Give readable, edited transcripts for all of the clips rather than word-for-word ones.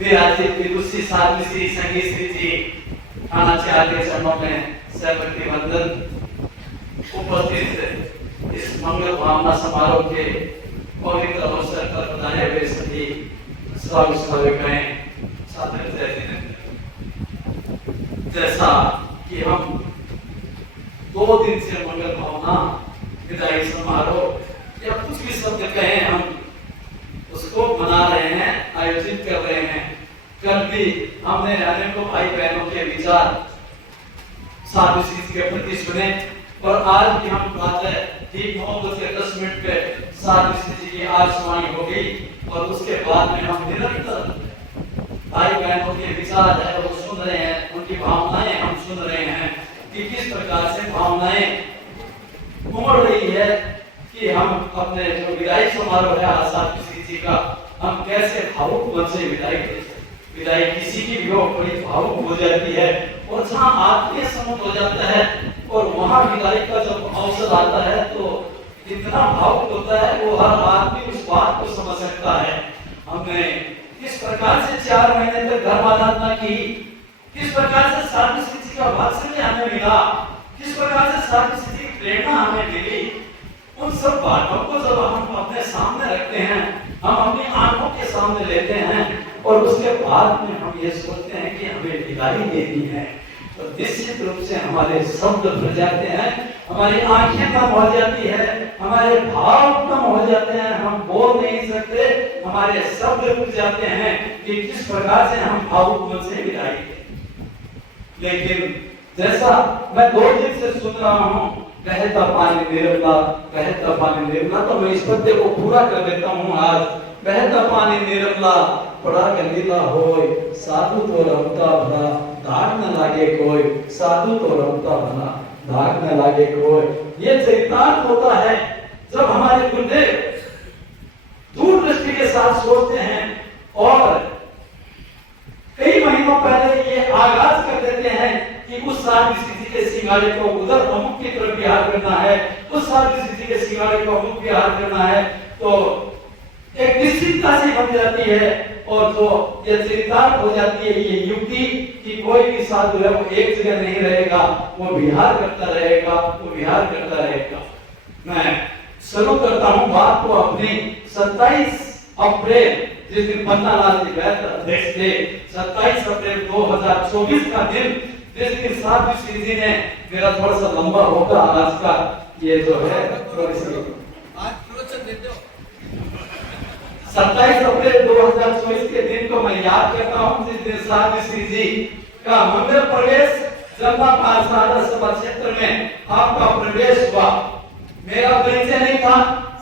विराजित विदुषी साध्वी श्री संगी श्री जी आचार्य के चरणों में सैभक्ति वंदन। उपस्थित इस मंगल भावना समारोह के पवित्र अवसर पर बताए हुए सभी श्रावक जैसा कि हम 2 दिन से मंगल भावना विदाई समारोह या कुछ भी शब्द कहें हम उसको मना रहे हैं, आयोजित कर रहे हैं। कल भी हमने अनेकों भाई बहनों के विचार साधु श्री के प्रति सुने और आज भी हम बात है ठीक 9:10 पे साधु श्री जी की आरसवाणी होगी और उसके बाद में हम निरंतर भाई बहनों के विचार है वो सुन रहे हैं, उनकी भावनाएं हम सुन रहे हैं कि किस प्रकार से भावनाएं उमड़ रही है कि हम अपने जो विदाई समारोह है साधु श्री जी का हम कैसे भावुक मन से विदाई किसी की भी हो बड़ी भावुक हो जाती है और जहाँ आत्मीय संबंध हो जाता है और वहाँ विदाई का जब अवसर आता है तो इतना भावुक होता है वो हर आदमी उस बात को समझ सकता है। हमने किस प्रकार से 4 महीने तक धर्म आराधना की, किस प्रकार से साधु श्री जी का वात्सल्य हमें मिला, किस प्रकार से साधु श्री जी की प्रेरणा हमें मिली, उन सब बातों को जब हम अपने सामने रखते हैं, हम अपनी आंखों के सामने लेते हैं और उसके बाद में हम ये सोचते हैं कि हमें विदाई देनी है तो निश्चित रूप से हमारे शब्द भर जाते हैं, हमारी आंखें कम हो जाती है, हमारे भाव कम हो जाते हैं, हम बोल नहीं सकते, हमारे शब्द रुक जाते हैं कि किस प्रकार से हम भावुक मन से विदाई दें। लेकिन जैसा मैं 2 दिन से सुन रहा हूँ बहता पानी निर्मला, बहता पानी निर्मला, तो मैं इस पद्य को पूरा कर देता हूँ आज। बहता पानी निर्मला बड़ा गंदीला होय, साधु तो रमता भला दाग न लागे कोई, साधु तो रमता भला दाग न लागे कोई। ये चरितार्थ होता है जब हमारे गुरुदेव दूरदृष्टि के साथ सोचते हैं और कई महीनों पहले ये आगाज कर देते हैं कि उस साधु श्री जी के सिंगारे को उधर अमुक की तरफ विहार करना है, उस साधु श्री जी के सिंगारे को अमुक विहार करना है, तो एक निश्चितता से बन जाती है और जो ये चरितार्थ हो जाती है ये युक्ति कि कोई भी साधु है वो एक जगह नहीं रहेगा, वो विहार करता रहेगा, वो विहार करता रहेगा। मैं शुरू करता हूँ बात को अपनी 27 अप्रैल जिस दिन पन्ना लाल जी अध्यक्ष थे, 27 अप्रैल 2024 का दिन जिस दिन साधु श्री जी ने, मेरा थोड़ा सा लंबा होगा आज का ये जो है 27 अप्रैल 2024 के दिन को मैं याद करता हूँ जिस दिन साधु श्री जी का मंगल प्रवेश जनता पाठशाला सभा क्षेत्र में आपका प्रवेश हुआ। मेरा परिचय नहीं था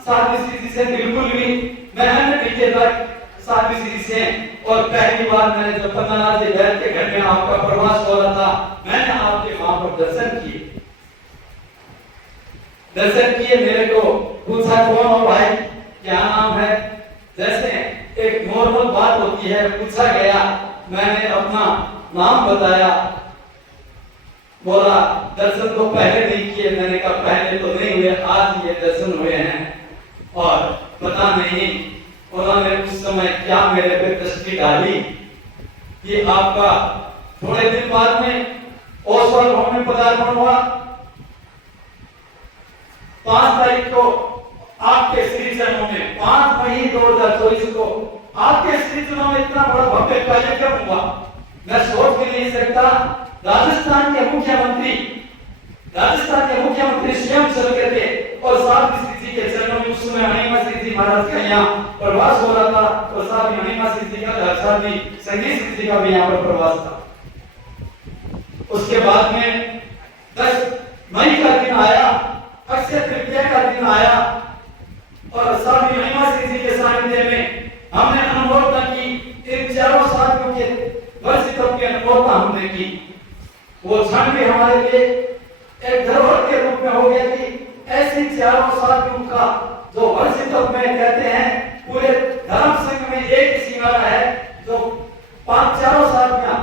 साधु श्री जी से बिल्कुल भी, मैंने पीछे तक साधु श्री से और पहली बार मैंने जब पन्नालाल जी बैठ के घर में आपका प्रवास हो रहा था मैंने आपके वहां पर दर्शन किए, मेरे को पूछा कौन हो भाई, क्या नाम है, जैसे एक नॉर्मल बात होती है पूछा गया, मैंने अपना नाम बताया, बोला दर्शन तो पहले नहीं किए, मैंने कहा पहले तो नहीं हुए, आज ये दर्शन हुए हैं। और पता नहीं उन्होंने उस समय क्या मेरे पे दृष्टि डाली कि आपका थोड़े दिन बाद में ओसवाल भवन में पदार्पण हुआ, 5 तारीख को आपके श्री चरणों में, 5 मई 2024 को आपके श्री चरणों में इतना बड़ा भव्य कार्यक्रम हुआ, मैं सोच भी नहीं सकता। राजस्थान के मुख्यमंत्री स्वयं चल के थे और साधु श्री जी के चरणों में उस समय महिमा श्री जी महाराज का यहाँ प्रवास हो रहा था और साथ ही महिमा श्री जी का साथ ही संगीत श्री जी का भी यहाँ पर प्रवास था। उसके बाद में 10 मई का दिन आया, अक्षय तृतीया का दिन आया और साथ ही महिमा श्री जी के सानिध्य में हमने अनुमोदना की, इन चारों साथियों के वर्षितों की अनुमोदना हमने की। वो क्षण भी हमारे लिए एक धरोहर के रूप में हो गया कि ऐसे चारों साथियों का जो वर्षितों में कहते हैं पूरे धर्म संघ में एक ही सिंगारा है जो 5 चारों साथियां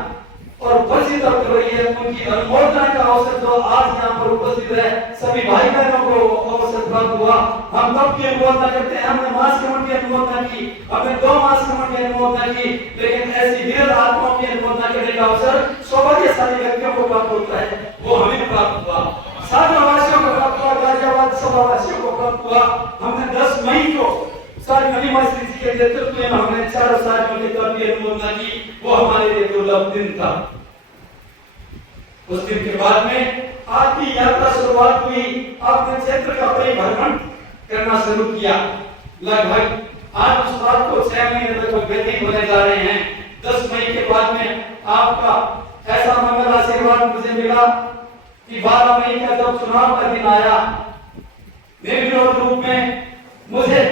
और वर्षित कर रही है, उनकी अनुमोदना का अवसर जो आज यहाँ पर उपस्थित है सभी भाई बहनों को अवसर प्राप्त हुआ। हम कब की अनुमोदना करते हैं, हमने मास कमन की अनुमोदना की, हमने 2 मास समझ के अनुमोदना की, लेकिन ऐसी वीर आत्माओं की अनुमोदना करने का अवसर सौभाग्यशाली व्यक्तियों को प्राप्त होता है, वो हमें प्राप्त हुआ। साधुवासियों को प्राप्त हुआ, गाजियाबाद सभावासियों को प्राप्त हुआ। हमने 10 मई को सारी महिमा श्री जी के नेतृत्व में हमने चारों साथियों के तौर पर अनुमोदना की। वो हमारे लिए दुर्लभ दिन था। उस दिन के बाद में आपकी यात्रा शुरुआत हुई। आपने क्षेत्र का परिभ्रमण करना शुरू किया। लगभग आज उस बात को 6 महीने तक व्यतीत होने जा रहे हैं। 10 मई के बाद में आपका ऐसा मंगल आशीर्वाद मुझे मिला कि 12 मई का जब चुनाव का दिन आया, निर्विरोध रूप में मुझे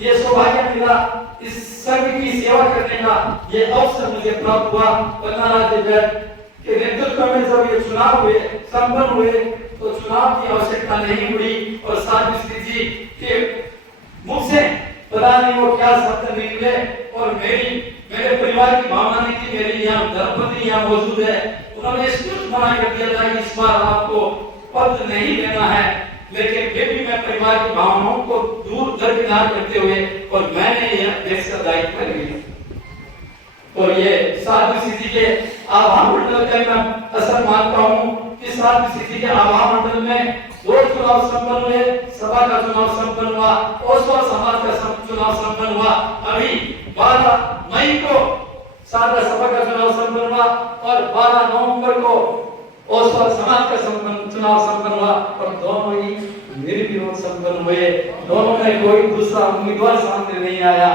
ये सौभाग्य मिला, इस संघ की सेवा करने का ये अवसर मुझे प्राप्त हुआ। के नेतृत्व में जब ये चुनाव हुए, संपन्न हुए, तो चुनाव की आवश्यकता नहीं हुई और साधु श्री जी के मुख से पता नहीं वो क्या शब्द निकले और मेरे परिवार की भावना नहीं थी। मेरी यहाँ धर्मपत्नी यहाँ मौजूद है, उन्होंने स्पष्ट मना कर दिया था कि इस बार आपको पद नहीं लेना है, लेकिन फिर भी मैं परिवार की भावनाओं को दूर दरकिनार करते हुए और मैंने यह अध्यक्ष का दायित्व लिया। और ये साधु श्री जी के आभा मंडल का मैं असर मानता हूँ कि साधु श्री जी के आभा मंडल में 2 चुनाव संपन्न हुए, सभा का चुनाव संपन्न हुआ, ओसवाल समाज का चुनाव संपन्न हुआ। अभी 12 मई को साधा सभा का चुनाव संपन्न हुआ और 12 नवंबर को ओसवाल समाज का चुनाव संपन्न हुआ और दोनों ही निर्विरोध संपन्न हुए। दोनों में कोई दूसरा उम्मीदवार सामने नहीं आया।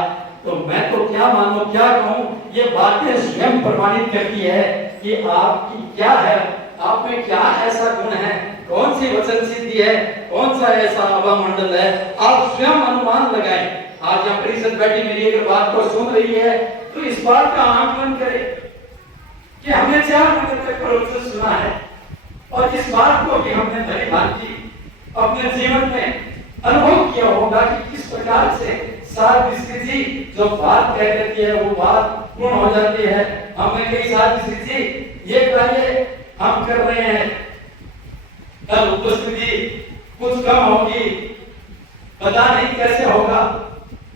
तो मैं तो क्या मानूं, क्या कहूं, ये बातें स्वयं प्रमाणित करती है कि आपकी क्या है, आप में क्या ऐसा गुण है, कौन सी वचन सिद्धि है, कौन सा ऐसा आभा मंडल है, आप स्वयं अनुमान लगाएं। आज यहाँ परिषद बैठी मेरी अगर बात को सुन रही है तो इस बात का आकलन करें कि हमने 4 महीने तक प्रवचन सुना है और इस बात को भी हमने भली भांति अपने जीवन में अनुभव किया होगा कि किस प्रकार से साधु श्री जी जो बात कह देती है वो बात पूर्ण हो जाती है। हमने कई साधु श्री जी ये कार्य हम कर रहे हैं, तब उपस्थिति कुछ कम होगी, पता नहीं कैसे होगा,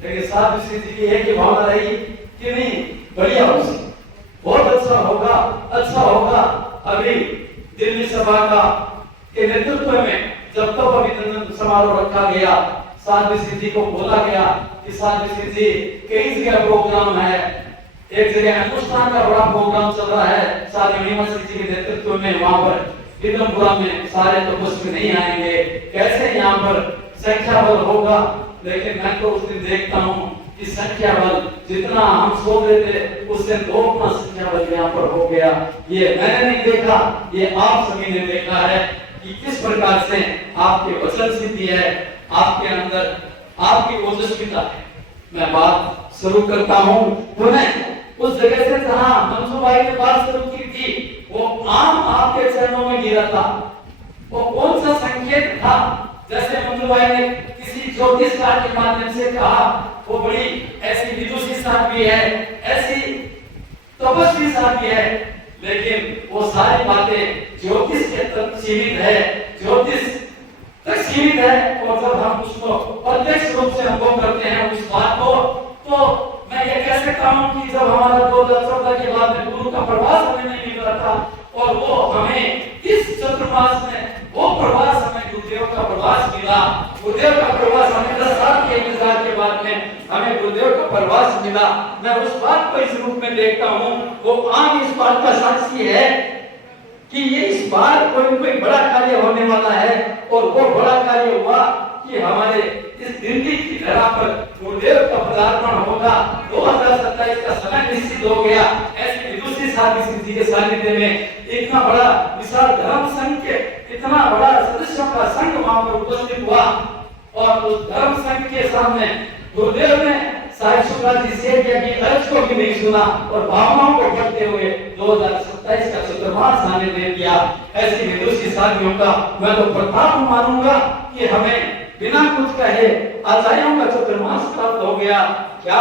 लेकिन साधु श्री जी की एक ही भावना रही कि नहीं बढ़िया होगी, बहुत अच्छा होगा। अभी दिल्ली सभा का के नेतृत्व में जब तक अभिनंदन समारोह रखा गया, साधु श्री जी को बोला गया कि साधु श्री जी कई जगह प्रोग्राम है, एक जगह अनुष्ठान का बड़ा प्रोग्राम चल रहा है साधु महिमा श्री जी के नेतृत्व में, वहां पर विक्रमपुरा में सारे तो कुछ भी नहीं आएंगे, कैसे यहाँ पर संख्या बल होगा। लेकिन मैं तो उस दिन देखता हूँ कि संख्या बल जितना हम सोच रहे थे उससे 2 गुना संख्या बल यहाँ पर हो गया। ये मैंने नहीं देखा, ये आप सभी ने देखा है कि किस प्रकार से आपके वचन सिद्धि है, आपके अंदर आपकी ओजस्विता है। मैं बात शुरू करता हूँ पुनः उस जगह से जहाँ मंजू भाई ने बात शुरू की थी, वो आम आपके चरणों में गिरा था। वो कौन सा संकेत था? जैसे मंजू भाई ने किसी ज्योतिषकार के माध्यम से कहा, वो बड़ी ऐसी विदुषी साध्वी है, ऐसी तपस्वी साध्वी है, लेकिन वो सारी बातें ज्योतिष के तक सीमित है, ज्योतिष तक सीमित है। और जब हम उसको प्रत्यक्ष रूप से अनुभव करते हैं उस बात को, तो मैं ये कह सकता हूँ कि जब हमारा 2014 के बाद में गुरु का प्रवास हमें नहीं मिल रहा था और वो हमें इस चतुर्मास में वो प्रवास हमें गुरुदेव का प्रवास मिला। गुरुदेव का प्रवास हमें 10 साल के इंतजार के बाद में हमें गुरुदेव का प्रवास मिला। मैं उस बात को इस रूप में देखता हूँ, वो आम इस बात का साक्षी है कि ये इस बार कोई बड़ा कार्य होने वाला है और वो बड़ा कार्य हुआ कि हमारे इस दिल्ली की धरा पर गुरुदेव का पदार्पण होगा। 2027 का समय निश्चित हो गया। ऐसी विदुषी साधु श्री जी के सानिध्य में इतना बड़ा विशाल धर्म संघ के इतना बड़ा सदस्यों का संघ वहां पर उपस्थित हुआ और उस धर्म संघ के सामने गुरुदेव ने साहिब शुक्ला जी से की अर्ज को भी नहीं सुना और भावनाओं को बढ़ते हुए 2027 का चतुर्मास आने दे दिया। ऐसी विदुषी साधियों का मैं तो प्रताप मानूंगा कि हमें बिना कुछ कहे आचार्यों का चतुर्मास प्राप्त हो गया। क्या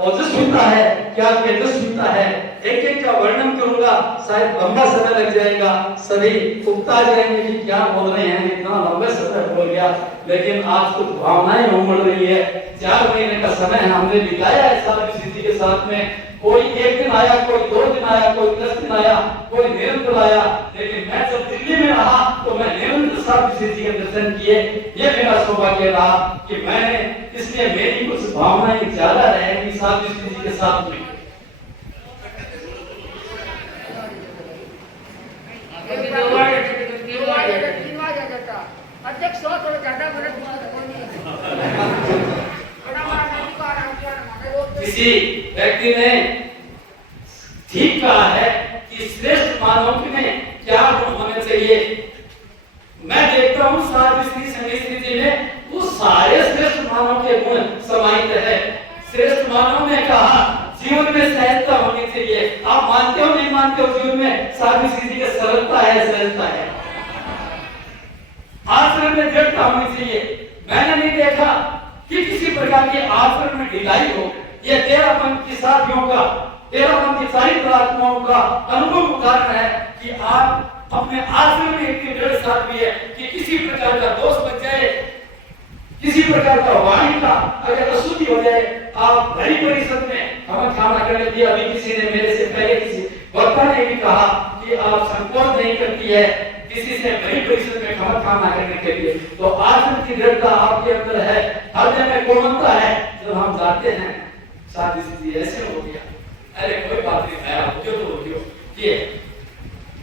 ओजस्विता है, क्या तेजस्विता है, एक एक का वर्णन करूंगा, शायद लंबा समय लग जाएगा, सभी उगता जाएंगे कि क्या बोल रहे हैं, इतना लंबे समय हो गया। लेकिन आज कुछ भावनाएं उमड़ रही है। 4 महीने का समय हमने बिताया है साधु श्री जी के साथ में कोई एक दिन आया, कोई 2 दिन आया, कोई 10 दिन आया, कोई निरंतर आया, लेकिन मैं जब दिल्ली में रहा तो मैं निरंतर साधु जी के दर्शन किए। ये मेरा सौभाग्य रहा कि मैंने, इसलिए मेरी कुछ भावनाएं ज्यादा रहेंगी साधु जी के साथ में। किसी व्यक्ति ने ठीक कहा है कि श्रेष्ठ मानव में क्या गुण होने चाहिए। मैं देखता हूँ साधु श्री संगीत जी में वो सारे श्रेष्ठ मानव के गुण समाहित है। श्रेष्ठ मानव ने कहा जीवन में सहजता होनी चाहिए। आप मानते हो नहीं मानते हो, जीवन में साधु श्री जी की सरलता है, सहजता है। आचरण में दृढ़ता होनी चाहिए। मैंने नहीं देखा कि किसी प्रकार की आचरण में ढिलाई हो। ये तेरापन की साथियों का, तेरापन की सारी आत्माओं का अनुभव उदाहरण है कि आप अपने आचरण में इतनी दृढ़ साधवी है कि किसी प्रकार का दोष बच जाए, किसी प्रकार का वाणी का अगर अशुद्धि हो जाए, आप बड़ी परिषद में हमें खाना करने दिया। अभी किसी ने मेरे से पहले किसी वक्ता ने भी कहा कि आप संकोच नहीं करती है किसी से बड़ी परिषद में खाना करने के लिए। तो आचरण की दृढ़ता आपके अंदर है, हृदय में कोमलता है। जब हम जाते हैं शादी जी ऐसे हो गया, अरे कोई बात नहीं है, आप क्यों तो क्यों ये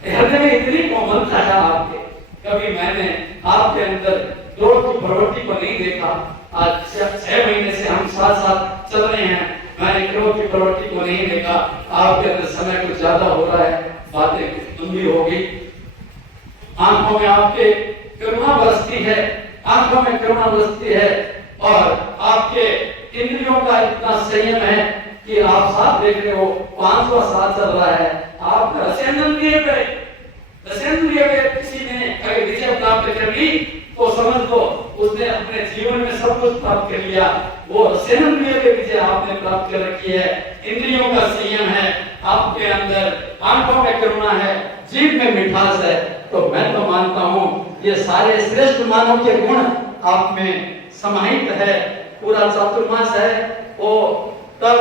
हृदय में इतनी कोमलता है आपके। कभी मैंने आपके अंदर क्रोध की प्रवृत्ति को नहीं देखा। आज 6 महीने से हम साथ चल रहे हैं, मैंने क्रोध की प्रवृत्ति को नहीं देखा। आपके अंदर समय कुछ ज्यादा हो रहा है, बातें कुछ लंबी हो गई। आंखों में आपके करुणा बरसती है, आंखों में करुणा बरसती है, और आपके इंद्रियों का इतना संयम है कि आप साथ देख रहे हो 5वां साल चल रहा है। आपका रसेंद्रिय पे किसी ने अगर विजय प्राप्त कर ली तो समझ लो उसने अपने जीवन में सब कुछ प्राप्त कर लिया। वो रसेंद्रिय पे विजय आपने प्राप्त कर रखी है। इंद्रियों का संयम है आपके अंदर, आंखों में करुणा है, जीभ में मिठास है। तो मैं तो मानता हूँ ये सारे श्रेष्ठ मानव के गुण आप में समाहित है। पूरा चातुर्मास है वो तप,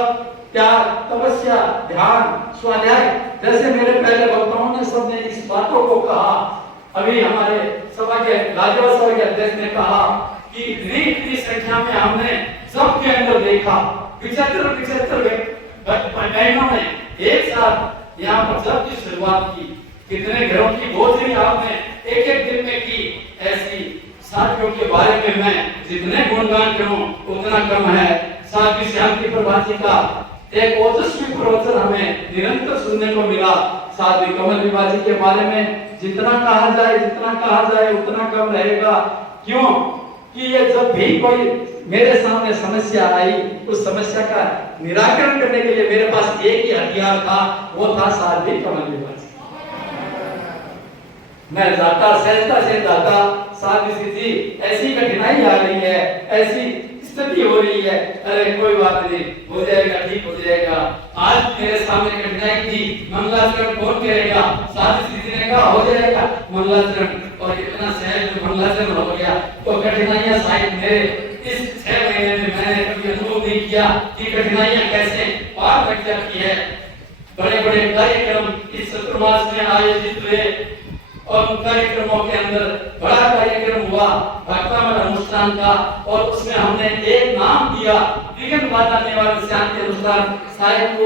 त्याग, तपस्या, ध्यान, स्वाध्याय, जैसे मेरे पहले वक्ताओं ने सबने इस बातों को कहा। अभी हमारे सभा के राज्यसभा सभा के अध्यक्ष ने कहा कि इतनी संख्या में हमने सबके अंदर देखा 75 बहनों ने एक साथ यहाँ पर जब की शुरुआत की। कितने घरों की गोचरी आपने एक दिन में की। ऐसी साथियों के बारे में मैं जितने गुणगान करूं उतना कम है। साध्वी शांति प्रभा जी का एक ओजस्वी प्रवचन हमें निरंतर सुनने को मिला। साध्वी कमल विभा जी के बारे में जितना कहा जाए उतना कम रहेगा। क्यों कि ये जब भी कोई मेरे सामने समस्या आई, उस समस्या का निराकरण करने के लिए मेरे पास एक ही हथियार था, वो था साध्वी कमल विभा जी। मैं जाता सहजता से जाता, साध्वी जी ऐसी कठिनाई आ रही है, ऐसी स्थिति हो रही है, अरे कोई बात नहीं, हो जाएगा, ठीक हो जाएगा। आज मेरे सामने कठिनाई थी, मंगलाचरण कौन करेगा? साध्वी जी ने कहा हो जाएगा मंगलाचरण, और इतना सहज मंगलाचरण हो गया। तो कठिनाइयां शायद मेरे इस 6 महीने में मैंने कभी अनुभव नहीं किया कि कठिनाइयां कैसे पार लग जाती है। बड़े बड़े कार्यक्रम इस चतुर्मास में आयोजित हुए, और उन कार्यक्रमों के अंदर बड़ा कार्यक्रम हुआ भक्तामृत अनुष्ठान का, और उसमें हमने एक नाम दिया विघ्न बाधा निवारण शांति अनुष्ठान। शायद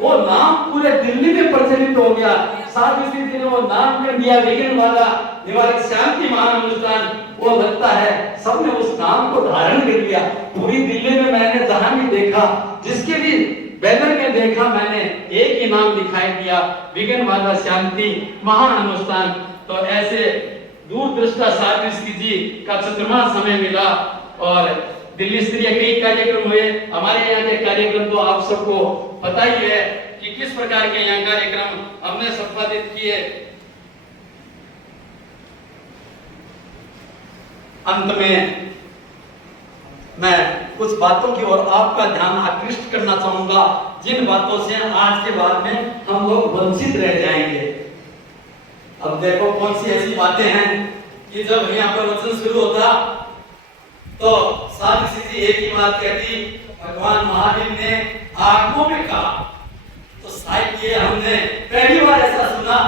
वो नाम पूरे दिल्ली में प्रचलित हो गया। साध्वी जी ने वो नाम कर दिया विघ्न बाधा निवारण शांति महानुष्ठान। वो लगता है सबने उस नाम को धारण कर लिया। पूरी दिल्ली में मैंने जहां भी देखा, जिसके भी बैनर में देखा, मैंने एक ही नाम दिखाई दिया विघ्न बाधा शांति महानुष्ठान। तो ऐसे दूरदृष्टा साध्वी जी का चतुर्मास समय मिला, और दिल्ली स्तरीय कई कार्यक्रम हुए। हमारे यहाँ के कार्यक्रम तो आप सबको पता ही है कि किस प्रकार के यहाँ कार्यक्रम हमने संपादित किए। अंत में मैं कुछ बातों की ओर आपका ध्यान आकृष्ट करना चाहूंगा, जिन बातों से आज के बाद में हम लोग वंचित रह जाएंगे। अब देखो कौन सी ऐसी बातें हैं कि जब यहाँ पर वचन शुरू होता तो साध्वी जी एक ही बात कहती, भगवान महावीर ने आगमों में कहा। तो साहिब ये हमने पहली बार ऐसा सुना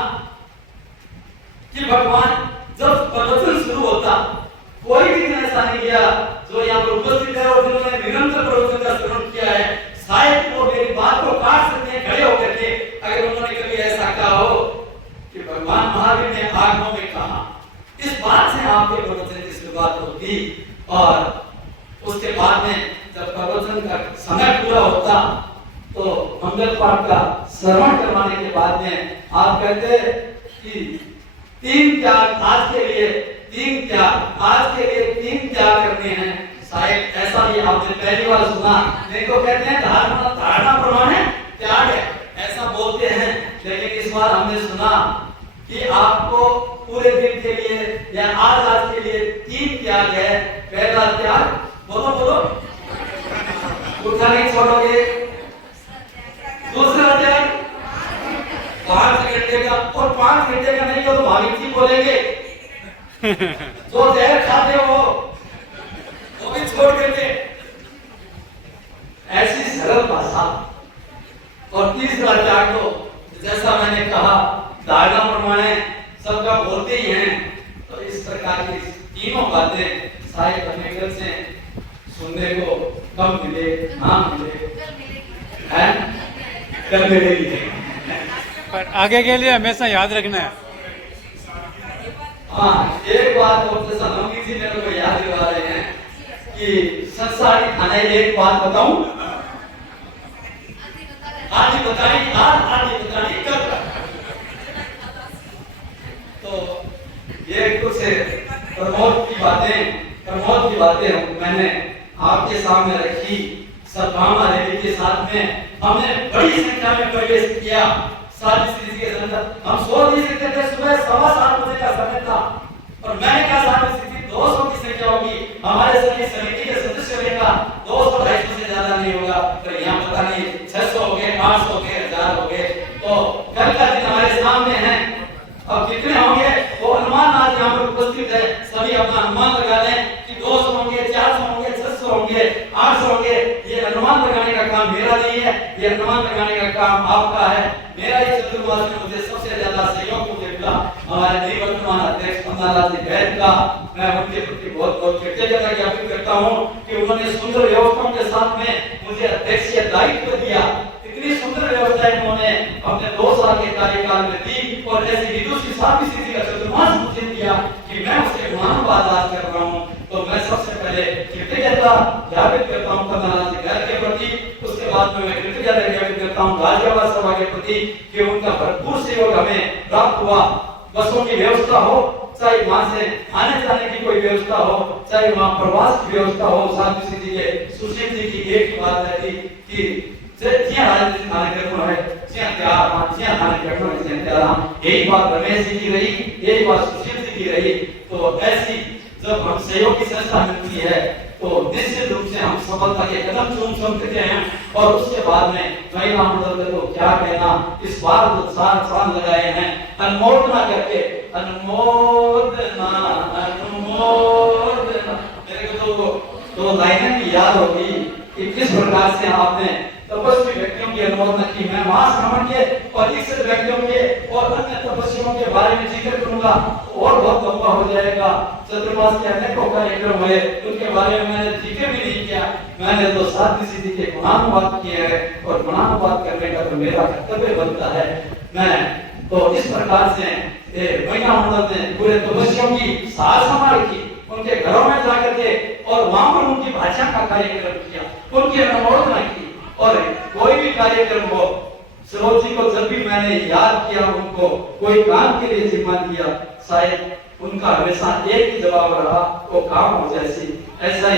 कि भगवान जब प्रवचन शुरू होता, कोई भी दिन ऐसा नहीं किया जो यहाँ पर उपस्थित है और जिन्होंने निरंतर प्रवचन का श्रवण किया है, शायद वो मेरी बात को काट सकते हैं खड़े होकर के, अगर उन्होंने कभी ऐसा कहा हो कि भगवान महावीर ने आगमों में कहा। इस बात से आपके प्रवचन की शुरुआत होती और उसके बाद में जब प्रवचन का समय पूरा होता तो मंगल पाठ का श्रवण करवाने के बाद में आप कहते कि तीन त्याग आज के लिए, तीन त्याग आज के लिए, तीन त्याग करने हैं। शायद ऐसा भी आपने पहली बार सुना, नहीं तो कहते हैं धारणा प्रमाण है त्याग है, ऐसा बोलते हैं। लेकिन इस बार हमने सुना कि आपको पूरे दिन के लिए या आज के लिए तीन त्याग है। पहला त्याग, बोलो बोलो, उठा नहीं छोड़ोगे। दूसरा त्याग 5 घंटे का, और 5 घंटे का नहीं हो तो भागीरथ जी बोलेंगे जो जहर खाते हो वो भी छोड़ करके, ऐसी सरल भाषा। और तीसरा त्याग तो जैसा मैंने कहा धारणा प्रमाणे सबका बोलते ही हैं। तो इस प्रकार की तीनों बातें शायद हमें कल से सुनने को कम मिले, ना मिले, है कल मिलेगी, पर आगे के लिए हमेशा याद रखना है। हाँ, एक बात और जैसा नवनीत जी मेरे को याद दिला रहे हैं कि संसारी खाने एक बात बताऊं, आज बताई, आज बताई कल। तो ये कुछ प्रमोद की बातें मैंने आपके सामने रखी। सद्भावना रैली के साथ में हमने बड़ी संख्या में प्रवेश किया। सारी स्थिति के अंदर हम सो नहीं सकते थे। सुबह 7:15 बजे का समय था और मैंने कहा सारी स्थिति 200 की संख्या होगी, हमारे सभी समिति के सदस्य रहेगा 200-250 से ज्यादा नहीं होगा। तो यहाँ पता नहीं 600 हो गए, 800 हो गए, 1000 हो गए। तो कल का दिन हमारे सामने है। अब कितने होंगे वो अनुमान आज यहाँ पर उपस्थित है, सभी अपना अनुमान लगा लें कि 200 होंगे, 400 होंगे, 600 होंगे, 800 होंगे। ये अनुमान लगाने का काम मेरा नहीं है, ये अनुमान लगाने का काम आपका है। मेरा इस चतुर्मास में मुझे सबसे ज्यादा सहयोग मुझे मिला हमारे निवर्तमान अध्यक्ष पन्नालाल जी बैद का। मैं उनके प्रति बहुत बहुत कृतज्ञता ज्ञापित करता हूँ कि उन्होंने सुंदर व्यवस्थाओं के साथ में मुझे अध्यक्षीय दायित्व दिया। इतनी सुंदर व्यवस्थाएं उन्होंने अपने 2 साल के कार्यकाल में दी और ऐसी विदुषी साथी स्थिति का चतुर्मास मुझे दिया कि मैं उसके धन्यवाद आज कर रहा हूँ। तो मैं सबसे पहले कृतज्ञता ज्ञापित करता हूँ पन्नालाल जी बैद के प्रति। उसके बाद में मैं कृतज्ञता ज्ञापित करता हूँ गाजियाबाद सभा के प्रति कि उनका भरपूर सहयोग हमें प्राप्त हुआ। बसों की व्यवस्था हो, चाहे वहां से आने जाने की कोई व्यवस्था हो, चाहे वहां प्रवास की व्यवस्था हो, साथ ही जी के सुशील जी की एक बात रहती कि यही बात रमेश जी की रही, यही बात सुशील जी की रही। तो ऐसी जब हम सहयोग की संस्था मिलती है तो निश्चित रूप से हम सफलता के कदम चूमते हैं। और उसके बाद में महिला मंडल को क्या कहना, इस बार जो 4 साल लगाए हैं अनुमोदना करके, अनुमोदना मेरे को तो लाइनें भी याद होगी कि किस प्रकार से आपने तपस्वी व्यक्तियों की अनुमोदना की। मैं मास भ्रमण के परीक्षित व्यक्तियों के और अन्य तपस्वियों के बारे में जिक्र करूंगा और बहुत लंबा हो जाएगा। चतुर्मास के अनेकों कार्यक्रम हुए, उनके बारे में मैंने जिक्र भी नहीं किया। मैंने तो साधु सिद्धि के गुणानुवाद किए हैं और गुणानुवाद करने का तो मेरा कर्तव्य बनता है। मैं तो इस प्रकार से महिला मंडल ने पूरे तपस्वियों की सार संभाल की, उनके घरों में जाकर के और वहां पर उनकी भाषा का कार्यक्रम किया, उनकी अनुमोदना की। और कोई भी कार्यक्रम हो, सरोज जी को जब भी मैंने याद किया, उनको कोई काम के लिए जिम्मा दिया, शायद उनका हमेशा एक ही जवाब रहा, वो काम हो जैसी। ऐसा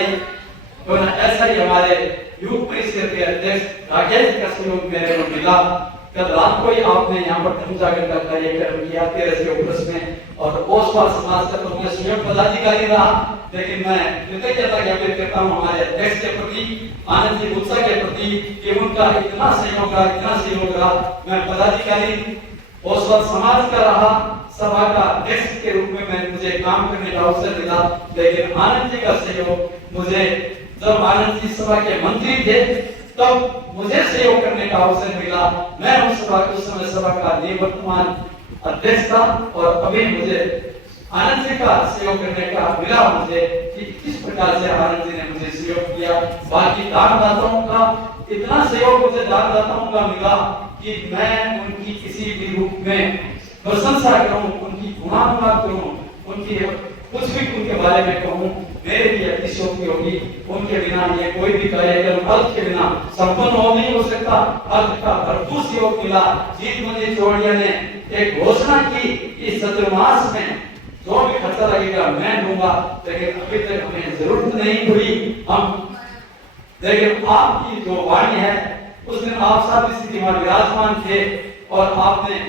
ही हमारे युग परिषद के अध्यक्ष राकेश जी का सहयोग मेरे को मिला। कल रात को ही आपने यहाँ पर धर्म जागरण का कार्यक्रम किया 13 के उपलक्ष्य में, और ओसवाल समाज का तो मैं स्वयं पदाधिकारी रहा। लेकिन मैं कृतज्ञता ज्ञापित करता हूँ हमारे अध्यक्ष के प्रति, आनंद जी गुप्ता के प्रति कि उनका इतना सहयोग रहा। मैं पदाधिकारी ओसवाल समाज का रहा, सभा का अध्यक्ष के रूप में मुझे काम करने का अवसर मिला, लेकिन आनंद जी का सहयोग मुझे जब आनंद जी सभा के मंत्री थे तब मुझे सहयोग करने का अवसर मिला। मैं उस समय सभा का निवर्तमान अध्यक्ष था और अभी मुझे आनंद जी का सहयोग करने का मिला मुझे कि किस प्रकार से आनंद जी ने मुझे सहयोग किया। बाकी दानदाताओं का इतना सहयोग मुझे दानदाताओं का मिला कि मैं उनकी किसी भी रूप में प्रशंसा करूं, उनकी गुणानुवाद करूं, उनकी कुछ भी उनके बारे में कहूं, मेरे लिए अतिशयोक्ति होगी। उनके बिना ये कोई भी कार्यक्रम अर्थ के बिना संपन्न हो नहीं हो सकता। अर्थ का भरपूर सहयोग मिला। जीत मंदिर चौड़िया ने एक घोषणा की कि चतुर्मास में जो भी खर्चा लगेगा मैं दूंगा, लेकिन अभी तक हमें जरूरत नहीं हुई। हम लेकिन आपकी जो वाणी है उस दिन आप सब स्थिति में विराजमान थे और आपने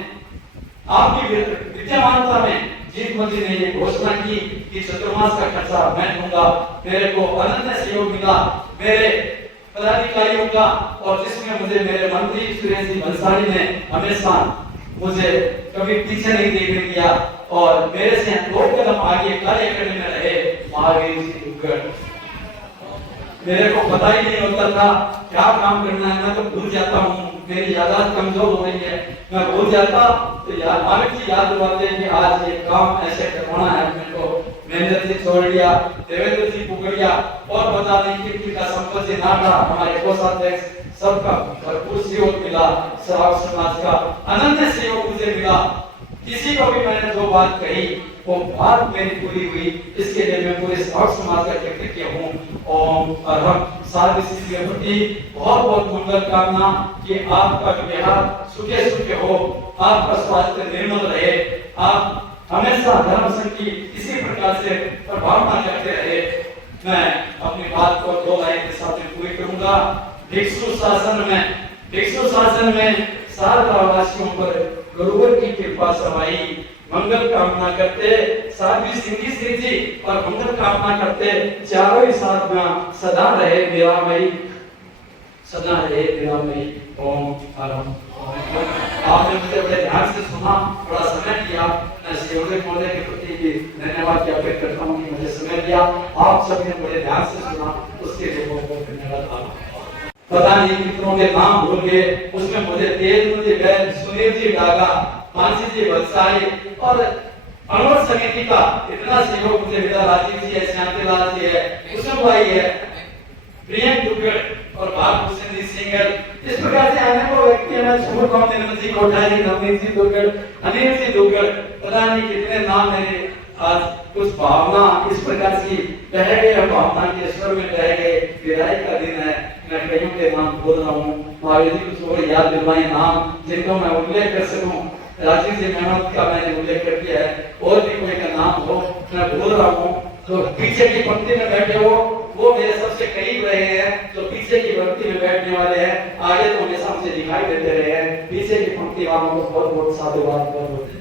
आपकी विद्यमानता में जीत मंत्री ने ये घोषणा की कि चतुर्मास का खर्चा मैं दूंगा। मेरे को अनंत सहयोग मिला मेरे पदाधिकारियों का, और जिसमें मुझे मेरे मंत्री सुरेश जी बंसाली ने हमेशा मुझे कभी पीछे नहीं देखने दिया और मेरे से 2 कदम आगे कार्य करने में रहे। महावीर जी दुग्गड़, मेरे को पता ही नहीं होता था क्या काम करना है। मैं तो भूल जाता हूँ, मेरी याददाश्त कमजोर हो रही है। मैं भूल जाता तो यार मालिक जी याद दिलाते हैं कि आज ये काम ऐसे करवाना है। मेरे को महेंद्र जी चौड़िया, देवेंद्र जी पुगड़िया और बता दें कि का संपत्ति नाटा हमारे कोषाध्यक्ष सबका भरपूर सहयोग मिला। श्रावक समाज का अनन्य सहयोग मुझे मिला। किसी को भी मैंने जो बात कही वो बात मेरी पूरी हुई। इसके लिए मैं पूरे श्रावक समाज का कृतज्ञ हूँ। और हम साथ इसी प्रति बहुत बहुत मंगल कामना कि आपका विवाह सुखे सुखे हो, आपका स्वास्थ्य निर्मल रहे, आप हमेशा धर्म संघ की इसी प्रकार से प्रभावना करते रहे। मैं अपनी बात को 2 लाइन के साथ पूरी करूंगा। भिक्षु शासन में शारदा वासियों पर गुरुवर की कृपा समाई। मंगल कामना करते साध्वी सिंह जी और मंगल कामना करते चारों ही साथ में सदा रहे निरामयी, सदा रहे निरामयी। ओम हरम। आपने मुझे बड़े ध्यान से सुना, बड़ा समय दिया। मैं सेवक महोदय के प्रति भी धन्यवाद ज्ञापित करता हूँ कि मुझे समय दिया। आप सबने बड़े ध्यान से सुना, उसके लिए बहुत बहुत धन्यवाद। पता नहीं कितनों के नाम भूल गए, उसमें मुझे तेज जी बैल, सुनील जी डागा, मानसी जी बंसाली और अनवर समिति का इतना सहयोग मुझे मिला। राजीव जी है, शांतिलाल जी है, कुसुम भाई है, प्रियम दुग्गड़ और भागभूषण जी सिंगल। इस प्रकार से आने को व्यक्ति है सुमन कौन निर्मल जी कोठारी, नवनीत जी दुग्गड़, अनिल जी दुग्गड़, पता नहीं कितने नाम मेरे आज कुछ भावना इस प्रकार की कह गए, भावना के स्वर में कह गए। विदाई का दिन है, मैं कईयों के नाम बोल रहा हूँ। महावीर जी कुछ और याद दिलवाए नाम जिनको मैं उल्लेख कर सकूं। राजीव जी मेहनत का मैंने उल्लेख कर दिया है, और भी कोई का नाम हो मैं भूल रहा हूँ। तो पीछे की पंक्ति में बैठे हो वो मेरे सबसे करीब रहे हैं, तो पीछे की पंक्ति में बैठने वाले हैं, आगे तो हमेशा मुझे दिखाई देते रहे हैं। पीछे की पंक्ति वालों को बहुत बहुत साधुवाद।